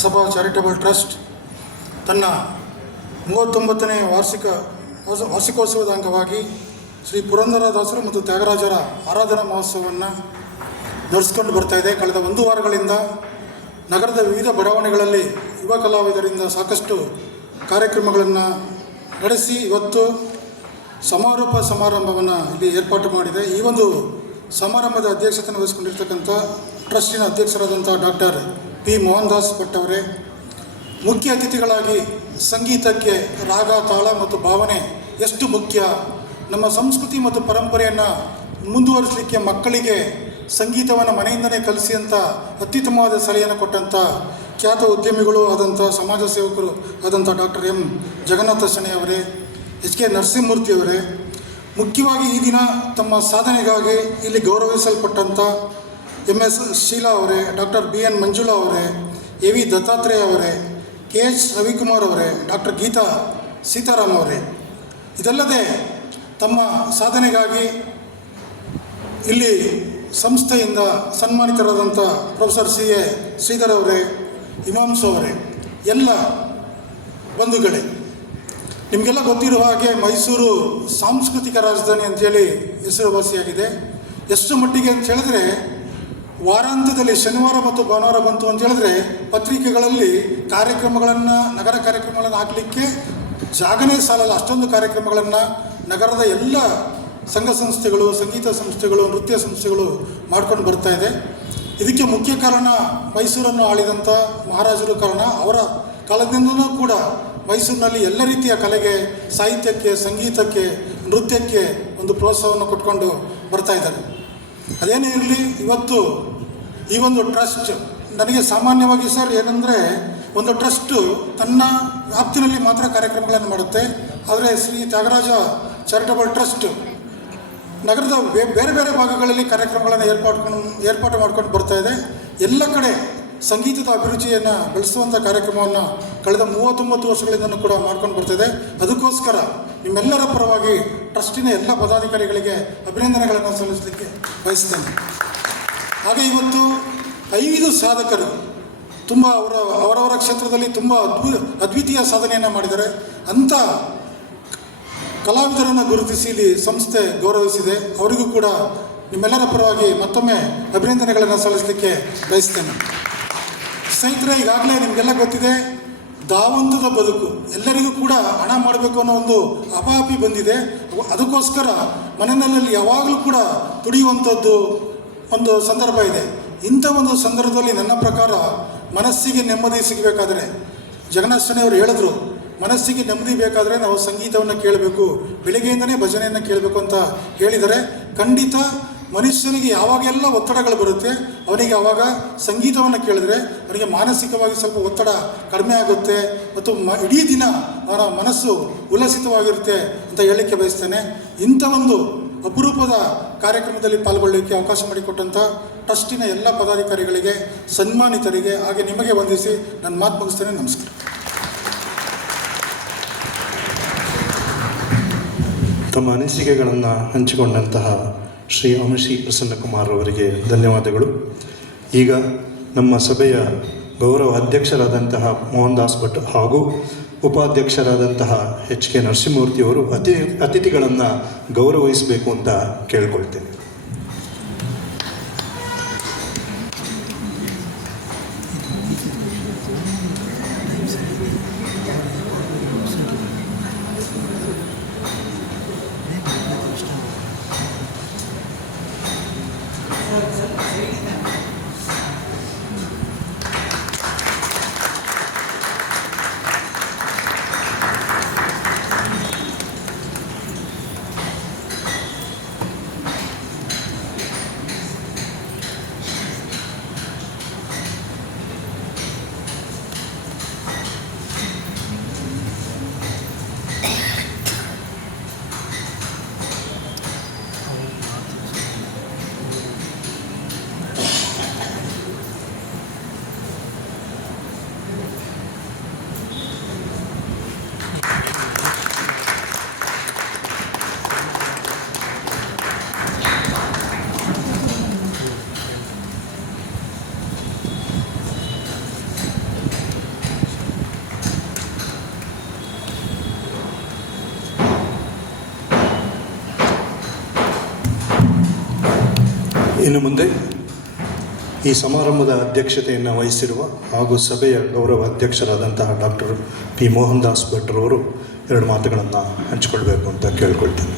ಸಭಾ charitable trust ತನ್ನ 39ನೇ ವಾರ್ಷಿಕೋತ್ಸವದ ಅಂಗವಾಗಿ ಶ್ರೀ ಪುರಂದರದಾಸರು ಮತ್ತು ತ್ಯಾಗರಾಜರ ಆರಾಧನಾ ಮಹೋತ್ಸವವನ್ನು ನಡೆಸಿಕೊಂಡು ಬರ್ತಾಯಿದೆ. ಕಳೆದ 1 ವಾರಗಳಿಂದ ನಗರದ ವಿವಿಧ ಬಡಾವಣೆಗಳಲ್ಲಿ ಯುವ ಕಲಾವಿದರಿಂದ ಸಾಕಷ್ಟು ಕಾರ್ಯಕ್ರಮಗಳನ್ನು ನಡೆಸಿ ಇವತ್ತು ಸಮಾರೋಪ ಸಮಾರಂಭವನ್ನು ಇಲ್ಲಿ ಏರ್ಪಾಟು ಮಾಡಿದೆ. ಈ ಒಂದು ಸಮಾರಂಭದ ಅಧ್ಯಕ್ಷತೆಯನ್ನು ವಹಿಸಿಕೊಂಡಿರ್ತಕ್ಕಂಥ ಟ್ರಸ್ಟಿನ ಅಧ್ಯಕ್ಷರಾದಂಥ ಡಾಕ್ಟರ್ ಪಿ ಮೋಹನ್ ದಾಸ್ ಭಟ್ ಅವರೇ, ಮುಖ್ಯ ಅತಿಥಿಗಳಾಗಿ ಸಂಗೀತಕ್ಕೆ ರಾಗ, ತಾಳ ಮತ್ತು ಭಾವನೆ ಎಷ್ಟು ಮುಖ್ಯ, ನಮ್ಮ ಸಂಸ್ಕೃತಿ ಮತ್ತು ಪರಂಪರೆಯನ್ನು ಮುಂದುವರಿಸಲಿಕ್ಕೆ ಮಕ್ಕಳಿಗೆ ಸಂಗೀತವನ್ನು ಮನೆಯಿಂದಲೇ ಕಲಿಸಿ ಅಂತ ಅತ್ಯುತ್ತಮವಾದ ಸಲಹೆಯನ್ನು ಕೊಟ್ಟಂಥ ಖ್ಯಾತ ಉದ್ಯಮಿಗಳು ಆದಂಥ ಸಮಾಜ ಸೇವಕರು ಆದಂಥ ಡಾಕ್ಟರ್ ಎಂ ಜಗನ್ನಾಥ ಶೆಣೈ ಅವರೇ, ಎಚ್ ಕೆ ನರಸಿಂಹಮೂರ್ತಿ ಅವರೇ, ಮುಖ್ಯವಾಗಿ ಈ ದಿನ ತಮ್ಮ ಸಾಧನೆಗಾಗಿ ಇಲ್ಲಿ ಗೌರವಿಸಲ್ಪಟ್ಟಂಥ ಎಂ ಎಸ್ ಶೀಲಾ ಅವರೇ, ಡಾಕ್ಟರ್ ಬಿ ಎನ್ ಮಂಜುಳಾ ಅವರೇ, ಎ ವಿ ದತ್ತಾತ್ರೇಯ ಅವರೇ, ಕೆ ಎಚ್ ರವಿಕುಮಾರ್ ಅವರೇ, ಡಾಕ್ಟರ್ ಗೀತಾ ಸೀತಾರಾಮ್ ಅವರೇ, ಇದಲ್ಲದೆ ತಮ್ಮ ಸಾಧನೆಗಾಗಿ ಇಲ್ಲಿ ಸಂಸ್ಥೆಯಿಂದ ಸನ್ಮಾನಿತರಾದಂಥ ಪ್ರೊಫೆಸರ್ ಸಿ ಎ ಶ್ರೀಧರ್ ಅವರೇ, ಇಮಾಮ್ಸು ಅವರೇ, ಎಲ್ಲ ಬಂಧುಗಳೇ, ನಿಮಗೆಲ್ಲ ಗೊತ್ತಿರುವ ಹಾಗೆ ಮೈಸೂರು ಸಾಂಸ್ಕೃತಿಕ ರಾಜಧಾನಿ ಅಂತೇಳಿ ಹೆಸರುವಾಸಿಯಾಗಿದೆ. ಎಷ್ಟು ಮಟ್ಟಿಗೆ ಅಂತ ಹೇಳಿದ್ರೆ, ವಾರಾಂತ್ಯದಲ್ಲಿ ಶನಿವಾರ ಮತ್ತು ಭಾನುವಾರ ಬಂತು ಅಂತ ಹೇಳಿದ್ರೆ ಪತ್ರಿಕೆಗಳಲ್ಲಿ ನಗರ ಕಾರ್ಯಕ್ರಮಗಳನ್ನು ಹಾಕಲಿಕ್ಕೆ ಜಾಗನೇ ಸಾಲಲ್ಲ. ಅಷ್ಟೊಂದು ಕಾರ್ಯಕ್ರಮಗಳನ್ನು ನಗರದ ಎಲ್ಲ ಸಂಘ ಸಂಸ್ಥೆಗಳು, ಸಂಗೀತ ಸಂಸ್ಥೆಗಳು, ನೃತ್ಯ ಸಂಸ್ಥೆಗಳು ಮಾಡ್ಕೊಂಡು ಬರ್ತಾ ಇದೆ. ಇದಕ್ಕೆ ಮುಖ್ಯ ಕಾರಣ ಮೈಸೂರನ್ನು ಆಳಿದಂಥ ಮಹಾರಾಜರು ಕಾರಣ. ಅವರ ಕಾಲದಿಂದಲೂ ಕೂಡ ಮೈಸೂರಿನಲ್ಲಿ ಎಲ್ಲ ರೀತಿಯ ಕಲೆಗೆ, ಸಾಹಿತ್ಯಕ್ಕೆ, ಸಂಗೀತಕ್ಕೆ, ನೃತ್ಯಕ್ಕೆ ಒಂದು ಪ್ರೋತ್ಸಾಹವನ್ನು ಕೊಟ್ಕೊಂಡು ಬರ್ತಾ ಇದ್ದಾರೆ. ಅದೇನೇ ಇರಲಿ, ಇವತ್ತು ಈ ಒಂದು ಟ್ರಸ್ಟ್ ನನಗೆ ಸಾಮಾನ್ಯವಾಗಿ ಸರ್ ಏನಂದರೆ, ಒಂದು ಟ್ರಸ್ಟು ತನ್ನ ವ್ಯಾಪ್ತಿನಲ್ಲಿ ಮಾತ್ರ ಕಾರ್ಯಕ್ರಮಗಳನ್ನು ಮಾಡುತ್ತೆ. ಆದರೆ ಶ್ರೀ ತ್ಯಾಗರಾಜ ಚಾರಿಟಬಲ್ ಟ್ರಸ್ಟ್ ನಗರದ ಬೇರೆ ಬೇರೆ ಭಾಗಗಳಲ್ಲಿ ಕಾರ್ಯಕ್ರಮಗಳನ್ನು ಏರ್ಪಾಟು ಮಾಡ್ಕೊಂಡು ಬರ್ತಾಯಿದೆ. ಎಲ್ಲ ಕಡೆ ಸಂಗೀತದ ಅಭಿರುಚಿಯನ್ನು ಬೆಳೆಸುವಂಥ ಕಾರ್ಯಕ್ರಮವನ್ನು ಕಳೆದ 39 ವರ್ಷಗಳಿಂದಲೂ ಕೂಡ ಮಾಡ್ಕೊಂಡು ಬರ್ತಾಯಿದೆ. ಅದಕ್ಕೋಸ್ಕರ ನಿಮ್ಮೆಲ್ಲರ ಪರವಾಗಿ ಟ್ರಸ್ಟಿನ ಎಲ್ಲ ಪದಾಧಿಕಾರಿಗಳಿಗೆ ಅಭಿನಂದನೆಗಳನ್ನು ಸಲ್ಲಿಸಲಿಕ್ಕೆ ಬಯಸ್ತೇನೆ. ಹಾಗೆ ಇವತ್ತು 5 ಸಾಧಕರು ತುಂಬ ಅವರವರ ಕ್ಷೇತ್ರದಲ್ಲಿ ತುಂಬ ಅದ್ವಿತೀಯ ಸಾಧನೆಯನ್ನು ಮಾಡಿದ್ದಾರೆ. ಅಂಥ ಕಲಾವಿದರನ್ನು ಗುರುತಿಸಿ ಇಲ್ಲಿ ಸಂಸ್ಥೆ ಗೌರವಿಸಿದೆ. ಅವರಿಗೂ ಕೂಡ ನಿಮ್ಮೆಲ್ಲರ ಪರವಾಗಿ ಮತ್ತೊಮ್ಮೆ ಅಭಿನಂದನೆಗಳನ್ನು ಸಲ್ಲಿಸಲಿಕ್ಕೆ ಬಯಸ್ತೇನೆ. ಸ್ನೇಹಿತರೆ, ಈಗಾಗಲೇ ನಿಮಗೆಲ್ಲ ಗೊತ್ತಿದೆ, ಧಾವಂತದ ಬದುಕು, ಎಲ್ಲರಿಗೂ ಕೂಡ ಹಣ ಮಾಡಬೇಕು ಅನ್ನೋ ಒಂದು ಅಪಾಪಿ ಬಂದಿದೆ. ಅದಕ್ಕೋಸ್ಕರ ಮನೆಯಲ್ಲಿ ಯಾವಾಗಲೂ ಕೂಡ ದುಡಿಯುವಂಥದ್ದು ಒಂದು ಸಂದರ್ಭ ಇದೆ. ಇಂಥ ಒಂದು ಸಂದರ್ಭದಲ್ಲಿ ನನ್ನ ಪ್ರಕಾರ ಮನಸ್ಸಿಗೆ ನೆಮ್ಮದಿ ಸಿಗಬೇಕಾದ್ರೆ, ಜಗನ್ನಾಥ ಶೆಣೈ ಅವರು ಹೇಳಿದ್ರು, ಮನಸ್ಸಿಗೆ ನೆಮ್ಮದಿ ಬೇಕಾದರೆ ನಾವು ಸಂಗೀತವನ್ನು ಕೇಳಬೇಕು, ಬೆಳಗ್ಗೆಯಿಂದನೇ ಭಜನೆಯನ್ನು ಕೇಳಬೇಕು ಅಂತ ಹೇಳಿದರೆ, ಖಂಡಿತ ಮನುಷ್ಯನಿಗೆ ಯಾವಾಗೆಲ್ಲ ಒತ್ತಡಗಳು ಬರುತ್ತೆ, ಅವನಿಗೆ ಆವಾಗ ಸಂಗೀತವನ್ನು ಕೇಳಿದ್ರೆ ಅವನಿಗೆ ಮಾನಸಿಕವಾಗಿ ಸ್ವಲ್ಪ ಒತ್ತಡ ಕಡಿಮೆ ಆಗುತ್ತೆ ಮತ್ತು ಇಡೀ ದಿನ ಅವನ ಮನಸ್ಸು ಉಲ್ಲಸಿತವಾಗಿರುತ್ತೆ ಅಂತ ಹೇಳಲಿಕ್ಕೆ ಬಯಸ್ತೇನೆ. ಇಂಥ ಒಂದು ಅಪರೂಪದ ಕಾರ್ಯಕ್ರಮದಲ್ಲಿ ಪಾಲ್ಗೊಳ್ಳಲಿಕ್ಕೆ ಅವಕಾಶ ಮಾಡಿಕೊಟ್ಟಂಥ ಟ್ರಸ್ಟಿನ ಎಲ್ಲ ಪದಾಧಿಕಾರಿಗಳಿಗೆ, ಸನ್ಮಾನಿತರಿಗೆ, ಹಾಗೆ ನಿಮಗೆ ವಂದಿಸಿ ನನ್ನ ಮಾತು ಮುಗಿಸ್ತೇನೆ. ನಮಸ್ಕಾರ. ತಮ್ಮ ಅನಿಸಿಕೆಗಳನ್ನು ಹಂಚಿಕೊಂಡಂತಹ ಶ್ರೀ ಅಮಶಿ ಪ್ರಸನ್ನಕುಮಾರ್ ಅವರಿಗೆ ಧನ್ಯವಾದಗಳು. ಈಗ ನಮ್ಮ ಸಭೆಯ ಗೌರವ ಅಧ್ಯಕ್ಷರಾದಂತಹ ಮೋಹನ್ ದಾಸ್ ಭಟ್ ಹಾಗೂ ಉಪಾಧ್ಯಕ್ಷರಾದಂತಹ ಎಚ್ ಕೆ ನರಸಿಂಹಮೂರ್ತಿಯವರು ಅತಿಥಿಗಳನ್ನು ಗೌರವಿಸಬೇಕು ಅಂತ ಕೇಳ್ಕೊಳ್ತೇನೆ. ಇನ್ನು ಮುಂದೆ ಈ ಸಮಾರಂಭದ ಅಧ್ಯಕ್ಷತೆಯನ್ನು ವಹಿಸಿರುವ ಹಾಗೂ ಸಭೆಯ ಗೌರವ ಅಧ್ಯಕ್ಷರಾದಂತಹ ಡಾಕ್ಟರ್ ಪಿ ಮೋಹನ್ ದಾಸ್ ಭಟ್ರವರು 2 ಮಾತುಗಳನ್ನು ಹಂಚಿಕೊಳ್ಬೇಕು ಅಂತ ಕೇಳ್ಕೊಳ್ತೇನೆ.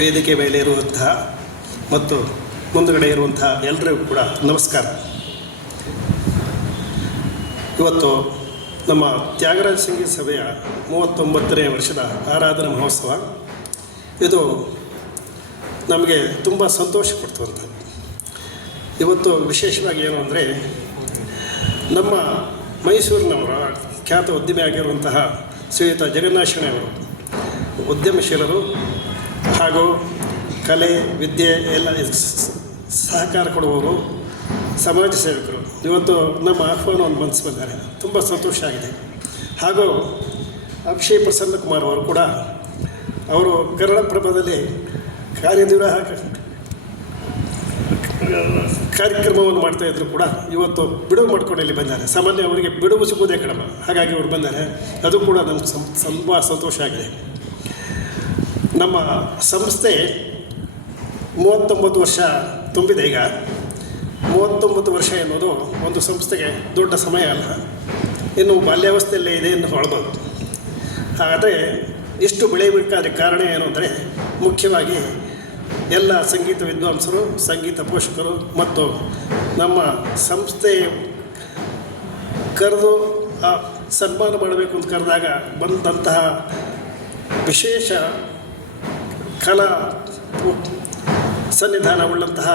ವೇದಿಕೆ ಮೇಲೆ ಇರುವಂತಹ ಮತ್ತು ಮುಂದುಗಡೆ ಇರುವಂತಹ ಎಲ್ಲರಿಗೂ ಕೂಡ ನಮಸ್ಕಾರ. ಇವತ್ತು ನಮ್ಮ ತ್ಯಾಗರಾಜ ಸಂಗೀತ ಸಭೆಯ 39ನೇ ವರ್ಷದ ಆರಾಧನಾ ಮಹೋತ್ಸವ. ಇದು ನಮಗೆ ತುಂಬ ಸಂತೋಷ ಕೊಡ್ತುವಂಥದ್ದು. ಇವತ್ತು ವಿಶೇಷವಾಗಿ ಏನು ಅಂದರೆ, ನಮ್ಮ ಮೈಸೂರಿನವರ ಖ್ಯಾತ ಉದ್ಯಮಿ ಆಗಿರುವಂತಹ ಶ್ರೀಯುತ ಜಗನ್ನಾಥ ಶೆಣೆಯವರು ಉದ್ಯಮಶೀಲರು ಹಾಗೂ ಕಲೆ ವಿದ್ಯೆ ಎಲ್ಲ ಸಹಕಾರ ಕೊಡುವವರು, ಸಮಾಜ ಸೇವಕರು. ಇವತ್ತು ನಮ್ಮ ಆಹ್ವಾನವನ್ನು ಮನಸ್ಸು ಬಂದರೆ ತುಂಬ ಸಂತೋಷ ಆಗಿದೆ. ಹಾಗೂ ಅಕ್ಷಯ್ ಪ್ರಸನ್ನ ಕುಮಾರ್ ಅವರು ಕೂಡ ಅವರು ಕನ್ನಡಪ್ರಭದಲ್ಲಿ ಕಾರ್ಯನಿರ್ವಾಹಕ ಕಾರ್ಯಕ್ರಮವನ್ನು ಮಾಡ್ತಾಯಿದ್ರು ಕೂಡ ಇವತ್ತು ಬಿಡುವು ಮಾಡ್ಕೊಂಡು ಇಲ್ಲಿ ಬಂದ್ದಾರೆ. ಸಾಮಾನ್ಯ ಅವರಿಗೆ ಬಿಡುವು ಸಿಗುವುದೇ ಕಡಿಮೆ, ಹಾಗಾಗಿ ಅವರು ಬಂದ್ದಾರೆ. ಅದು ಕೂಡ ನಮ್ಗೆ ತುಂಬ ಸಂತೋಷ ಆಗಿದೆ. ನಮ್ಮ ಸಂಸ್ಥೆ 39 ವರ್ಷ ತುಂಬಿದೆ. ಈಗ 39 ವರ್ಷ ಎನ್ನುವುದು ಒಂದು ಸಂಸ್ಥೆಗೆ ದೊಡ್ಡ ಸಮಯ ಅಲ್ಲ, ಇನ್ನು ಬಾಲ್ಯಾವಸ್ಥೆಯಲ್ಲೇ ಇದೆ ಎಂದು ಹೇಳ್ಬೋದು. ಆದರೆ ಇಷ್ಟು ಬೆಳೆಯಬೇಕಾದ್ರೆ ಕಾರಣ ಏನು ಅಂದರೆ, ಮುಖ್ಯವಾಗಿ ಎಲ್ಲ ಸಂಗೀತ ವಿದ್ವಾಂಸರು, ಸಂಗೀತ ಪೋಷಕರು ಮತ್ತು ನಮ್ಮ ಸಂಸ್ಥೆ ಕರೆದು ಸನ್ಮಾನ ಮಾಡಬೇಕು ಅಂತ ಕರೆದಾಗ ಬಂದಂತಹ ವಿಶೇಷ ಕಲಾ ಸನ್ನಿಧಾನವುಳ್ಳಂತಹ